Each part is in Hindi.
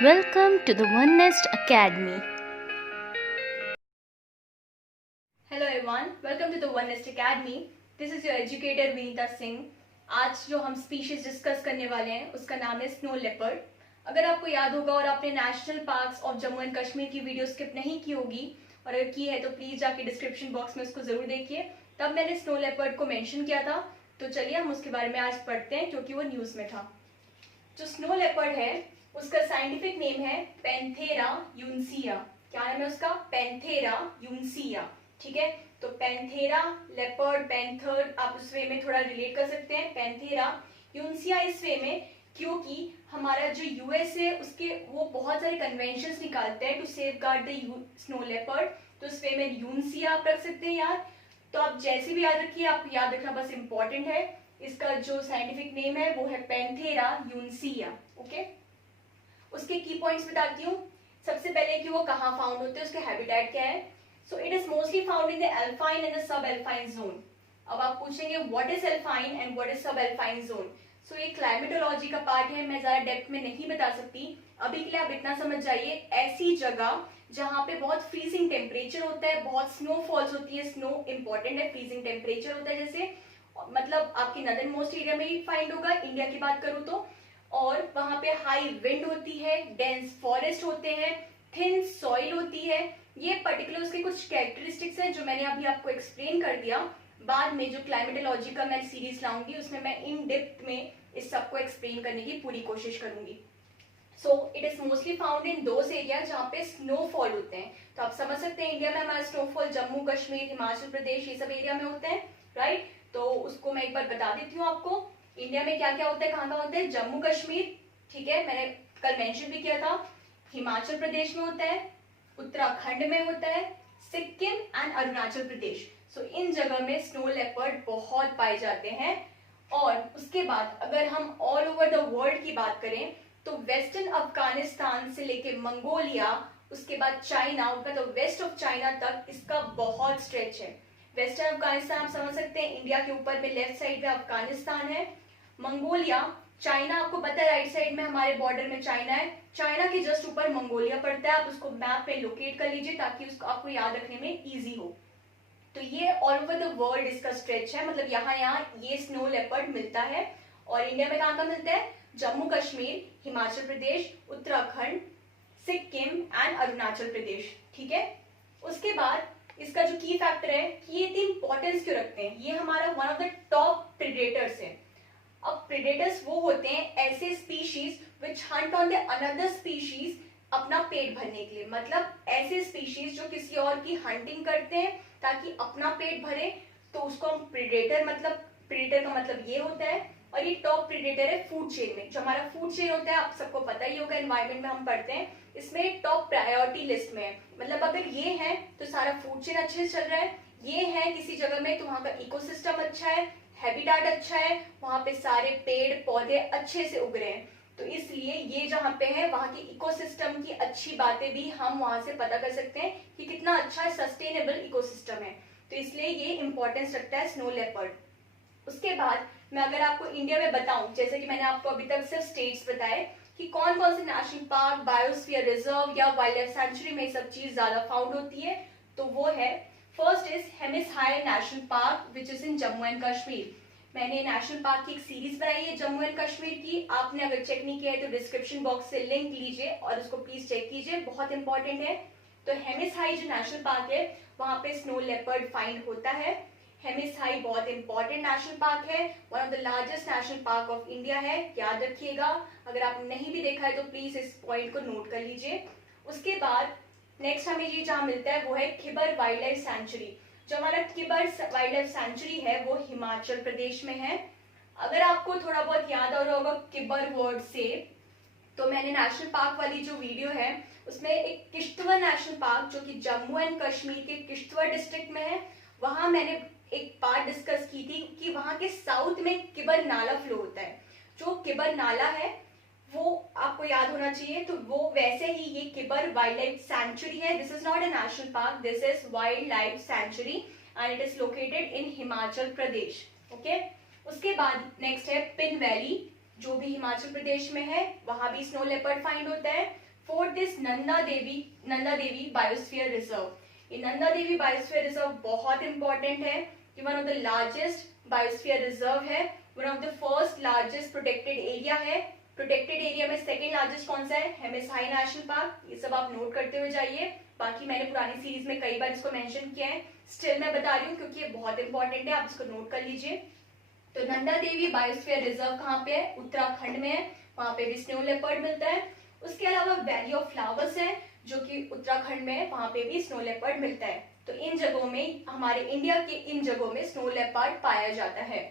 Welcome to the One Nest Academy. Hello everyone, welcome to the One Nest Academy. This is your educator Vinita Singh. आज जो हम स्पीशीज डिस्कस करने वाले हैं उसका नाम है स्नो लेपर्ड. अगर आपको याद होगा और आपने national parks of Jammu and Kashmir की वीडियो स्किप नहीं की होगी और अगर की है तो प्लीज जाके डिस्क्रिप्शन बॉक्स में उसको जरूर देखिए. तब मैंने स्नो लेपर्ड को मेंशन किया था. तो चलिए हम उसके बारे में आज पढ़ते हैं क्योंकि वो न्यूज में था. जो स्नो लेपर्ड है उसका साइंटिफिक नेम है पैंथेरा यूनसिया. क्या नाम है उसका? पैंथेरा यूनसिया. ठीक है, तो पैंथेरा लेपर्ड, पैंथर आप उस वे में थोड़ा रिलेट कर सकते हैं. पैंथेरा यूनसिया इस वे में क्योंकि हमारा जो यूएस है उसके वो बहुत सारे कन्वेंशंस निकालते हैं to safeguard the snow leopard. तो इस वे में यूनसिया आप रख सकते हैं यार. तो आप जैसे भी याद रखिए, आप याद रखना बस इंपॉर्टेंट है. इसका जो साइंटिफिक नेम है वो है पैंथेरा यूनसिया. ओके, उसके की पॉइंट्स बताती हूँ. सबसे पहले कि वो कहाँ फाउंड होते हैं, उसके हैबिटेट क्या है. So it is mostly found in the alpine and the sub alpine zone. अब आप पूछेंगे what is alpine and what is सब एल्पाइन जोन. सो ये क्लाइमेटोलॉजी का पार्ट है, मैं ज्यादा डेप्थ में नहीं बता सकती. अभी के लिए आप इतना समझ जाइए, ऐसी जगह जहाँ पे बहुत फ्रीजिंग टेम्परेचर होता है, बहुत स्नोफॉल्स होती है. स्नो इंपॉर्टेंट है, फ्रीजिंग टेम्परेचर होता है. जैसे मतलब आपके नदर्न मोस्ट एरिया में ही फाइंड होगा इंडिया की बात करूँ तो. और वहां पे हाई विंड होती है, डेंस फॉरेस्ट होते हैं, थिन सॉइल होती है. ये पर्टिकुलर उसके कुछ कैरेक्टरिस्टिक्स हैं जो मैंने अभी आपको एक्सप्लेन कर दिया. बाद में जो क्लाइमेटोलॉजी का मैं सीरीज लाऊंगी उसमें मैं इन डेप्थ में इस सबको एक्सप्लेन करने की पूरी कोशिश करूंगी. So it is mostly found in those area जहाँ पे स्नोफॉल होते हैं. तो आप समझ सकते हैं इंडिया में हमारा स्नोफॉल जम्मू कश्मीर, हिमाचल प्रदेश, ये सब एरिया में होते हैं. राइट, तो उसको मैं एक बार बता देती हूँ आपको. इंडिया में क्या क्या होता है, कहाँ कहाँ होता है? जम्मू कश्मीर, ठीक है, मैंने कल मेंशन भी किया था. हिमाचल प्रदेश में होता है, उत्तराखंड में होता है, सिक्किम एंड अरुणाचल प्रदेश. सो इन जगह में स्नो लेपर्ड बहुत पाए जाते हैं. और उसके बाद अगर हम ऑल ओवर द वर्ल्ड की बात करें तो वेस्टर्न अफगानिस्तान से लेके मंगोलिया, उसके बाद चाइना, मतलब वेस्ट ऑफ चाइना तक इसका बहुत स्ट्रेच है. वेस्टर्न अफगानिस्तान आप समझ सकते हैं, इंडिया के ऊपर में लेफ्ट साइड में अफगानिस्तान है. मंगोलिया, चाइना आपको पता है राइट साइड में हमारे बॉर्डर में चाइना है. चाइना के जस्ट ऊपर मंगोलिया पड़ता है. आप उसको मैप पे लोकेट कर लीजिए ताकि उसको आपको याद रखने में इजी हो. तो ये ऑल ओवर द वर्ल्ड इसका स्ट्रेच है, मतलब यहाँ यहाँ ये स्नो लेपर्ड मिलता है. और इंडिया में कहाँ कहाँ मिलता है? जम्मू कश्मीर, हिमाचल प्रदेश, उत्तराखंड, सिक्किम एंड अरुणाचल प्रदेश. ठीक है, उसके बाद इसका जो की फैक्टर है कि ये इतनी इंपॉर्टेंस क्यों रखते हैं, ये हमारा one of the top predators है. अब प्रेडेटर्स वो होते हैं ऐसे species witch hunt on the another species अपना पेट भरने के लिए. मतलब ऐसे स्पीशीज जो किसी और की हंटिंग करते हैं ताकि अपना पेट भरे, तो उसको हम प्रेडेटर, मतलब प्रेडेटर का मतलब ये होता है. और ये टॉप प्रेडेटर है फूड चेन में. जो हमारा फूड चेन होता है आप सबको पता ही होगा, एनवायरमेंट में हम पढ़ते हैं, इसमें टॉप प्रायोरिटी लिस्ट में है. मतलब अगर ये है तो सारा फूड चेन अच्छे से चल रहा है. ये है किसी जगह में तो वहां का इकोसिस्टम अच्छा है, हैबिटाट अच्छा है, वहां पे सारे पेड़ पौधे अच्छे से उग रहे हैं. तो इसलिए ये जहाँ पे है वहां की इकोसिस्टम की अच्छी बातें भी हम वहां से पता कर सकते हैं कि कितना अच्छा सस्टेनेबल इकोसिस्टम है. तो इसलिए ये इंपॉर्टेंस रखता है स्नो लेपर्ड. उसके बाद मैं अगर आपको इंडिया में बताऊं, जैसे कि मैंने आपको अभी तक सिर्फ स्टेट्स बताए कि कौन कौन से नेशनल पार्क, बायोस्फीयर रिजर्व या वाइल्ड लाइफ सेंचुरी में सब चीज ज्यादा फाउंड होती है, तो वो है first is Hemis high national park which is in Jammu and Kashmir. मैंने नेशनल पार्क की एक सीरीज बनाई है जम्मू एंड कश्मीर की. आपने अगर चेक नहीं किया है तो डिस्क्रिप्शन बॉक्स से लिंक लीजिए और उसको प्लीज चेक कीजिए, बहुत इंपॉर्टेंट है. तो हेमिस हाई जो नेशनल पार्क है वहां पे स्नो लेपर्ड फाइंड होता है. हेमिस हाई बहुत इंपॉर्टेंट नेशनल पार्क है, one of the largest national park of India है, याद रखिएगा. अगर आपने नहीं भी देखा है तो प्लीज इस पॉइंट को नोट कर लीजिए. उसके बाद नेक्स्ट हमें ये जहाँ मिलता है वो है खिबर वाइल्ड लाइफ सेंचुरी. जो हमारा खिबर वाइल्ड लाइफ सेंचुरी है वो हिमाचल प्रदेश में है. अगर आपको थोड़ा बहुत याद आ रहा होगा किबर वर्ड से, तो मैंने नेशनल पार्क वाली जो वीडियो है उसमें एक किश्तवाड़ नेशनल पार्क जो कि जम्मू एंड कश्मीर के किश्तवाड़ डिस्ट्रिक्ट में है, वहां मैंने एक पार्ट डिस्कस की थी कि वहां के साउथ में किबर नाला फ्लो होता है. जो किबर नाला है वो आपको याद होना चाहिए. तो वो वैसे ही ये किबर वाइल्ड लाइफ सेंचुरी है. This is not a national park, this is wild life sanctuary and it is located in Himachal Pradesh. Okay, उसके बाद नेक्स्ट है पिन वैली जो भी हिमाचल प्रदेश में है वहां भी स्नो लेपर्ड फाइंड होता है। For this Nanda Devi biosphere reserve. ये नंदा देवी बायोस्फीयर रिजर्व बहुत इंपॉर्टेंट है। ये one of the largest biosphere reserve है, one of the first largest protected area है। प्रोटेक्टेड एरिया में सेकंड लार्जेस्ट कौन सा है? हेमेसाई नेशनल पार्क। ये सब आप नोट करते हुए जाइए। बाकी मैंने पुरानी सीरीज में कई बार इसको मेंशन किया है, स्टिल मैं बता रही हूँ क्योंकि ये बहुत इंपॉर्टेंट है, आप इसको नोट कर लीजिए। तो नंदा देवी बायोस्फीयर रिजर्व कहाँ पे है? उत्तराखंड में है, वहां पे भी स्नो लेपर्ड मिलता है। उसके अलावा वैली ऑफ फ्लावर्स है जो कि उत्तराखंड में है, वहां पे भी स्नो लेपर्ड मिलता है। तो इन जगहों में, हमारे इंडिया के इन जगहों में स्नो लेपर्ड पाया जाता है।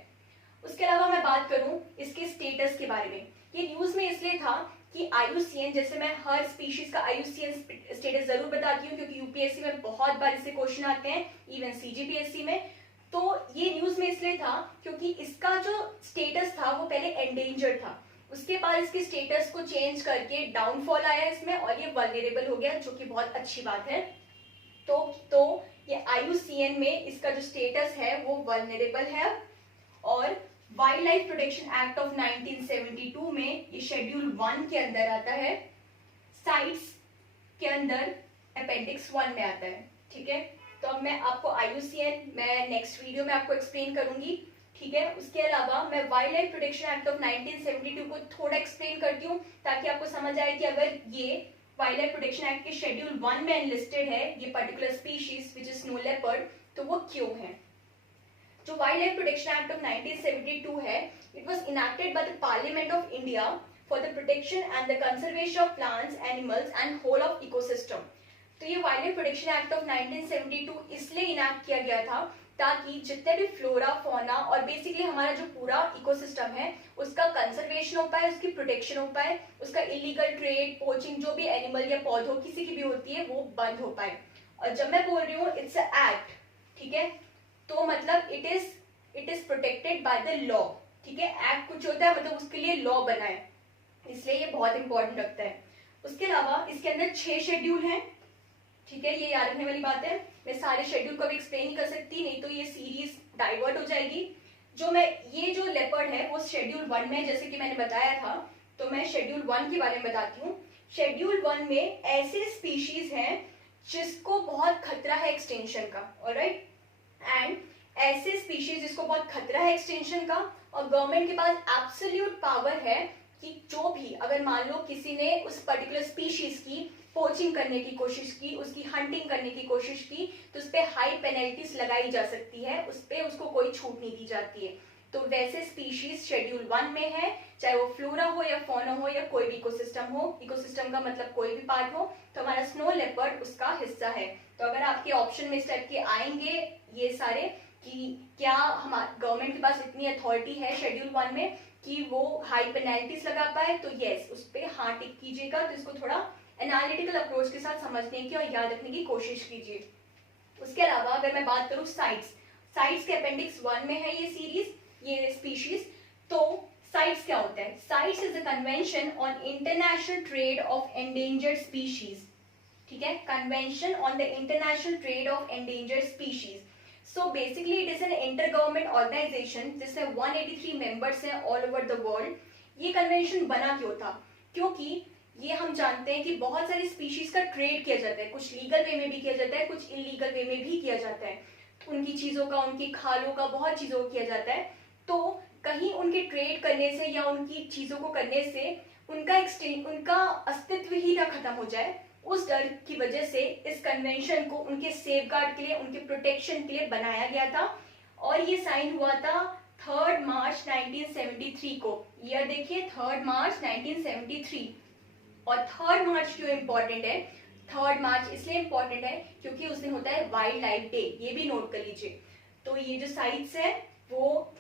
उसके अलावा मैं बात करूं इसके स्टेटस के बारे में, ये न्यूज में इसलिए था कि IUCN, जैसे मैं हर स्पीशीज का IUCN स्टेटस जरूर बताती हूँ क्योंकि यूपीएससी में बहुत बार इससे क्वेश्चन आते हैं, इवन CGPSC में। तो ये न्यूज में इसलिए था क्योंकि इसका जो स्टेटस था वो पहले एंडेंजर्ड था, उसके बाद इसके स्टेटस को चेंज करके डाउनफॉल आया इसमें और ये वल्नरेबल हो गया, जो कि बहुत अच्छी बात है। तो ये IUCN में इसका जो स्टेटस है वो वल्नरेबल है। और wild life protection act of 1972 में ये शेड्यूल 1 के अंदर आता है, साइट्स के अंदर अपेंडिक्स 1 में आता है। ठीक है, तो अब मैं आपको IUCN मैं नेक्स्ट वीडियो में आपको एक्सप्लेन करूंगी। ठीक है, उसके अलावा मैं wild life protection act of 1972 को थोड़ा एक्सप्लेन करती हूँ ताकि आपको समझ आए कि अगर ये वाइल्ड लाइफ प्रोटेक्शन एक्ट के शेड्यूल 1 में एनलिस्टेड है ये particular species which is snow leopard, तो वो क्यों है। जो wildlife protection act of 1972 है, it was enacted by the parliament of India for the protection and the conservation of plants, animals and whole of ecosystem. तो ये wildlife protection act of 1972 इसलिए इनैक्ट किया गया था ताकि जितने भी फ्लोरा, फौना और बेसिकली हमारा जो पूरा इकोसिस्टम है उसका कंजर्वेशन हो पाए, उसकी प्रोटेक्शन हो पाए, उसका इलीगल ट्रेड, पोचिंग जो भी एनिमल या पौधों किसी की भी होती है वो बंद हो पाए। और जब मैं बोल रही हूँ इट्स अ एक्ट, ठीक है, तो मतलब it is protected by the law. ठीक है, एक्ट कुछ होता है मतलब उसके लिए लॉ बना है, इसलिए ये बहुत इंपॉर्टेंट रखता है। उसके अलावा इसके अंदर 6 शेड्यूल हैं। ठीक है, ये याद रखने वाली बात है। मैं सारे शेड्यूल को भी एक्सप्लेन नहीं कर सकती, नहीं तो ये सीरीज डाइवर्ट हो जाएगी। ये जो लेपर्ड है वो शेड्यूल 1 में, जैसे कि मैंने बताया था, तो मैं शेड्यूल 1 के बारे में बताती हूँ। शेड्यूल 1 में ऐसे स्पीशीज हैं जिसको बहुत खतरा है एक्सटेंशन का, ऑलराइट, एंड ऐसे स्पीशीज जिसको बहुत खतरा है एक्सटेंशन का, और गवर्नमेंट के पास एब्सोल्यूट पावर है कि जो भी, अगर मान लो किसी ने उस पर्टिकुलर स्पीशीज की पोचिंग करने की कोशिश की, उसकी हंटिंग करने की कोशिश की, तो उस पर हाई पेनल्टीज लगाई जा सकती है, उस पर उसको कोई छूट नहीं दी जाती है। तो वैसे स्पीशीज शेड्यूल 1 में है, चाहे वो फ्लोरा हो या फौना हो या कोई भी इकोसिस्टम हो, इकोसिस्टम का मतलब कोई भी पार्ट हो, तो हमारा स्नो लेपर्ड उसका हिस्सा है। तो अगर आपके ऑप्शन में इस टाइप के आएंगे ये सारे कि क्या हमारे गवर्नमेंट के पास इतनी अथॉरिटी है शेड्यूल 1 में कि वो हाई पेनल्टीज लगा पाए, तो यस, उस पर हाँ टिक कीजिएगा। तो इसको थोड़ा एनालिटिकल अप्रोच के साथ समझने की और याद रखने की कोशिश कीजिए। उसके अलावा अगर मैं बात करूं साइट्स के अपेंडिक्स 1 में है ये सीरीज, ये स्पीशीज। तो साइट्स क्या होता है? CITES is a convention on international trade of endangered species. ठीक है, convention on the international trade of endangered species. So basically it is an inter government organisation जिसमें 183 मेंबर्स हैं ऑल ओवर द वर्ल्ड। ये कन्वेंशन बना क्यों था? क्योंकि ये हम जानते हैं कि बहुत सारी स्पीशीज का ट्रेड किया जाता है, कुछ लीगल वे में भी किया जाता है, कुछ इलीगल वे में भी किया जाता है, उनकी चीजों का, उनकी खालों का, बहुत चीजों को किया जाता है। तो कहीं उनके ट्रेड करने से या उनकी चीजों को करने से उनका अस्तित्व ही ना खत्म हो जाए, उस डर की वजह से इस कन्वेंशन को उनके सेफगार्ड के लिए, उनके प्रोटेक्शन के लिए बनाया गया था। और ये साइन हुआ था 3 मार्च 1973 को। ईयर देखिए, 3 मार्च 1973। और 3 मार्च क्यों इंपॉर्टेंट है? 3 मार्च इसलिए इंपॉर्टेंट है क्योंकि उस दिन होता है वाइल्ड लाइफ डे, ये भी नोट कर लीजिए। तो ये जो साइट्स है वो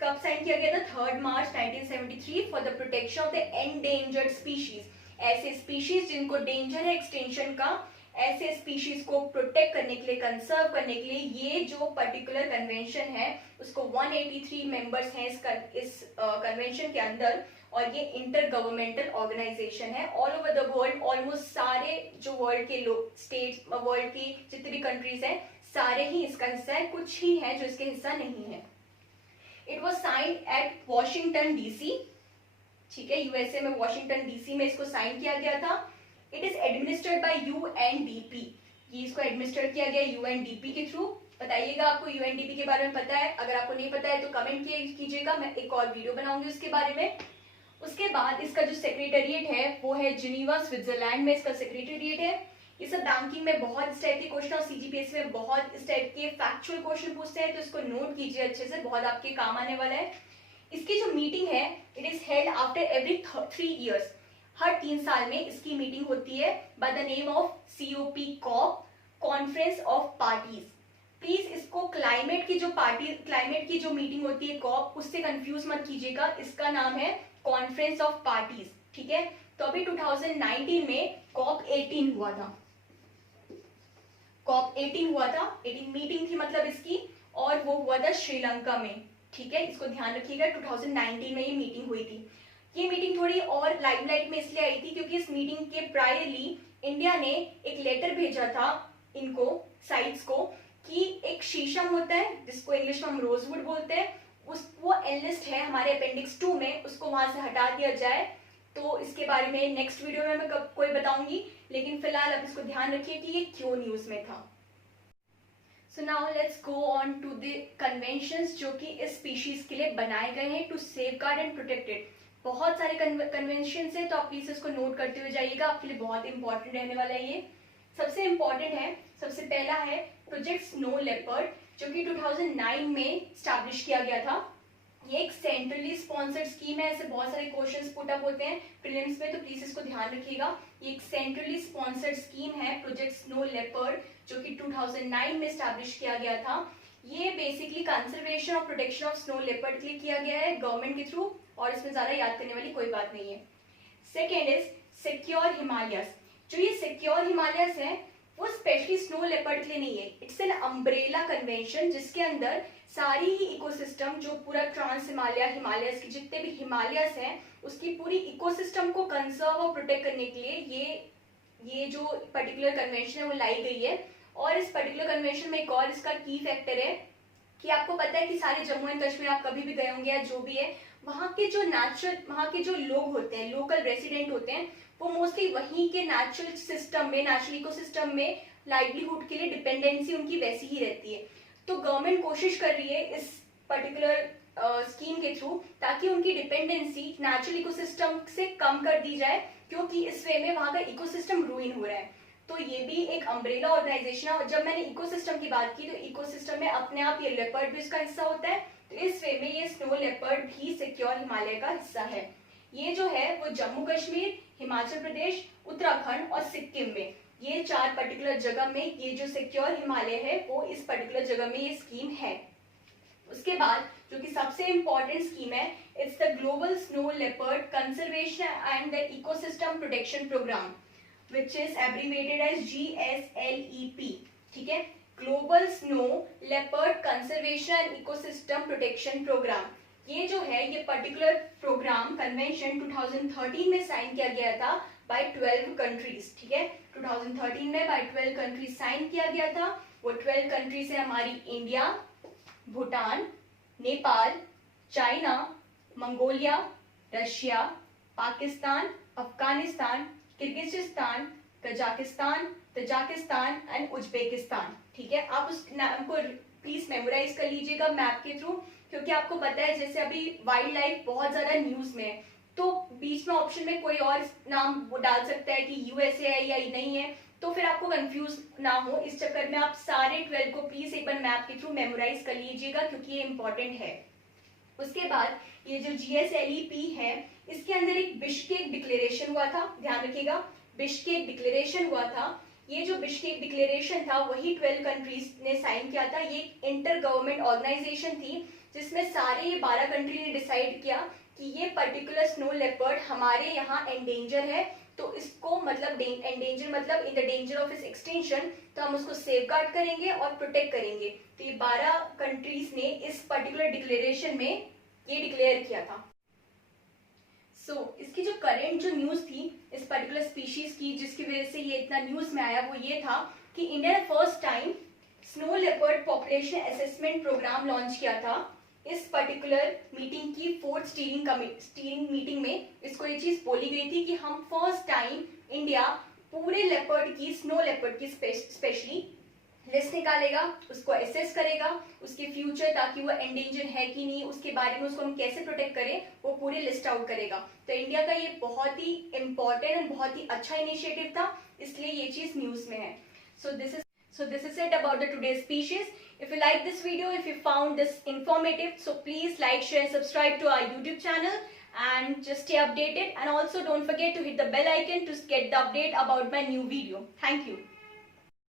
कब साइन किया गया था? 3 मार्च 1973 for the protection of the endangered species. ऐसे स्पीशीज जिनको डेंजर है एक्सटेंशन का, ऐसे स्पीशीज को प्रोटेक्ट करने के लिए, कंसर्व करने के लिए ये जो पर्टिकुलर कन्वेंशन है उसको 183 मेंबर्स हैं इस कन्वेंशन के अंदर। और ये इंटर गवर्नमेंटल ऑर्गेनाइजेशन है all over the world. Almost सारे जो वर्ल्ड के स्टेट्स, वर्ल्ड की जितनी भी कंट्रीज हैं, सारे ही इसका हिस्सा है, कुछ ही है जो इसके हिस्सा नहीं है। It was signed at Washington DC ठीक है, यूएसए में वॉशिंगटन डीसी में इसको साइन किया गया था। It is administered by UNDP, ये इसको एडमिनिस्टर किया गया यूएनडीपी के थ्रू। बताइएगा आपको यूएनडीपी के बारे में पता है, अगर आपको नहीं पता है तो कमेंट कीजिएगा, मैं एक और वीडियो बनाऊंगी उसके बारे में। उसके बाद इसका जो सेक्रेटेरिएट है वो है जिनीवा, स्विट्जरलैंड में इसका सेक्रेटेरिएट है। ये सब बैंकिंग में बहुत इस टाइप के क्वेश्चन और सीजीपीएससी में बहुत इस टाइप के फैक्चुअल क्वेश्चन पूछते हैं, तो इसको नोट कीजिए अच्छे से, बहुत आपके काम आने वाला है। इसकी जो मीटिंग है it is held after every 3 years, हर 3 साल में इसकी मीटिंग होती है by the name of COP, COP, conference of parties. Please इसको क्लाइमेट की जो मीटिंग होती है कॉप, उससे कंफ्यूज मत कीजिएगा, इसका नाम है कॉन्फ्रेंस ऑफ पार्टीज। ठीक है, तो अभी 2019 में कॉप 18 हुआ था, कॉप 18 हुआ था, 18 मीटिंग थी मतलब इसकी, और वो हुआ था श्रीलंका में। ठीक है, इसको ध्यान रखिएगा, 2019 में ये मीटिंग हुई थी। ये मीटिंग थोड़ी और लाइमलाइट में इसलिए आई थी क्योंकि इस मीटिंग के प्रायरली इंडिया ने एक लेटर भेजा था इनको साइड्स को कि एक शीशम होता है जिसको इंग्लिश में हम रोजवुड बोलते हैं, वो एनलिस्ट है हमारे अपेंडिक्स 2 में, उसको वहां से हटा दिया जाए। तो इसके बारे में नेक्स्ट वीडियो में मैं कोई बताऊंगी, लेकिन फिलहाल अब इसको ध्यान रखिए कि ये क्यों न्यूज में था। So now let's go on to the conventions जो कि इस स्पीशीज के लिए बनाए गए हैं to safeguard and protect it. बहुत सारे कन्वेंशंस हैं, तो आप प्लीज इसको नोट करते हुए जाइएगा, आपके लिए बहुत इंपॉर्टेंट रहने वाला है ये। सबसे इंपॉर्टेंट है, सबसे पहला है प्रोजेक्ट स्नो लेपर्ड, जो कि 2009 में स्टैब्लिश किया गया था। ये एक सेंट्रली स्पॉन्सर्ड स्कीम है, ऐसे बहुत सारे क्वेश्चंस पुट अप होते हैं प्रीलिम्स में, तो प्लीज इसको ध्यान रखिएगा। ये एक सेंट्रली स्पॉन्सर्ड स्कीम है प्रोजेक्ट स्नो लेपर्ड, जो कि 2009 में स्टैब्लिश किया गया था। ये बेसिकली कंजर्वेशन और प्रोटेक्शन ऑफ स्नो लेपर्ड के लिए किया गया है गवर्नमेंट के थ्रू, और इसमें ज्यादा याद करने वाली कोई बात नहीं है। Second is secure Himalayas. जो ये सिक्योर हिमालयस है वो स्पेशली स्नो लेपर्ड के लिए नहीं है, इट्स एन अम्ब्रेला कन्वेंशन जिसके अंदर सारी ही इकोसिस्टम, जो पूरा ट्रांस हिमालयस के जितने भी हिमालयस हैं उसकी पूरी इकोसिस्टम को कंजर्व और प्रोटेक्ट करने के लिए ये जो पर्टिकुलर कन्वेंशन है वो लाई गई है। और इस पर्टिकुलर कन्वेंशन में एक और इसका की फैक्टर है कि आपको पता है कि सारे जम्मू एंड कश्मीर आप कभी भी गए होंगे या जो भी है, वहाँ के जो लोग होते हैं, लोकल रेसिडेंट होते हैं, वो मोस्टली वहीं के नेचुरल सिस्टम में, नेचुरल इकोसिस्टम में लाइवलीहुड के लिए डिपेंडेंसी उनकी वैसी ही रहती है। तो गवर्नमेंट कोशिश कर रही है इस पर्टिकुलर स्कीम के थ्रू ताकि उनकी डिपेंडेंसी नेचुरल इकोसिस्टम से कम कर दी जाए, क्योंकि इस वे में वहां का इकोसिस्टम रूइन हो रहा है। तो ये भी एक अम्ब्रेला ऑर्गेनाइजेशन है, और जब मैंने इकोसिस्टम की बात की तो इकोसिस्टम में अपने आप ये लेपर्ड भी इसका हिस्सा होता है, तो इस वे में ये स्नो लेपर्ड भी सिक्योर हिमालय का हिस्सा है। ये जो है वो जम्मू कश्मीर, हिमाचल प्रदेश, उत्तराखंड और सिक्किम में, ये 4 पर्टिकुलर जगह में ये जो सिक्योर हिमालय है वो इस पर्टिकुलर जगह में ये स्कीम है। उसके बाद जो कि सबसे इंपॉर्टेंट स्कीम है, it's the global snow leopard conservation and the ecosystem protection programme, which is abbreviated as GSLEP। ठीक है, global snow leopard conservation and ecosystem protection programme. ये जो है ये पर्टिकुलर प्रोग्राम कन्वेंशन 2013 में साइन किया गया था बाय 12 कंट्रीज। ठीक है, 2013 में बाय 12 कंट्रीज साइन किया गया था। वो 12 कंट्रीज है हमारी India, Bhutan, Nepal, China, Mongolia, Russia, Pakistan, Afghanistan, Kyrgyzstan, Tajikistan and Uzbekistan. ठीक है, आप उस नाम को प्लीज मेमोराइज कर लीजिएगा मैप के थ्रू, क्योंकि आपको पता है जैसे अभी वाइल्ड लाइफ बहुत ज्यादा न्यूज में है, तो बीच में ऑप्शन में कोई और नाम वो डाल सकता है कि यूएसए है या नहीं है, तो फिर आपको कंफ्यूज ना हो। इस चक्कर में आप सारे 12 को प्लीज एक बार मैप के थ्रू मेमोराइज कर लीजिएगा, क्योंकि ये इंपॉर्टेंट है। उसके बाद ये जो GSLEP है, इसके अंदर एक बिश्केक डिक्लेरेशन हुआ था, ध्यान रखिएगा, बिश्केक डिक्लेरेशन हुआ था। ये जो बिश्केक डिक्लेरेशन था वही 12 कंट्रीज ने साइन किया था। ये इंटर गवर्नमेंट ऑर्गेनाइजेशन थी जिसमें सारे ये 12 कंट्री ने डिसाइड किया कि ये पर्टिकुलर स्नो लेपर्ड हमारे यहाँ एंडेंजर है, तो इसको मतलब एंडेंजर मतलब in the danger of its extension, तो हम उसको सेफगार्ड करेंगे और प्रोटेक्ट करेंगे। तो ये 12 कंट्रीज ने इस पर्टिकुलर डिक्लेरेशन में ये डिक्लेयर किया था। इसकी जो करंट जो न्यूज थी इस पर्टिकुलर स्पीशीज की, जिसकी वजह से ये इतना न्यूज में आया, वो ये था कि इंडिया ने first time snow leopard population assessment programme launch किया था इस पर्टिकुलर मीटिंग की फोर्थ स्टीयरिंग मीटिंग में इसको ये चीज बोली गई थी कि हम फर्स्ट टाइम इंडिया पूरे लेपर्ड की, स्नो लेपर्ड की स्पेशली लिस्ट निकालेगा, उसको एसेस करेगा, उसके फ्यूचर, ताकि वो एंडेंजर है कि नहीं, उसके बारे में उसको हम कैसे प्रोटेक्ट करें, वो पूरे लिस्ट आउट करेगा। तो इंडिया का ये बहुत ही इंपॉर्टेंट और बहुत ही अच्छा इनिशिएटिव था, इसलिए ये चीज न्यूज में है। So this is it about the today's species. If you like this video, if you found this informative, so please like, share, and subscribe to our YouTube channel and just stay updated. And also don't forget to hit the bell icon to get the update about my new video. Thank you.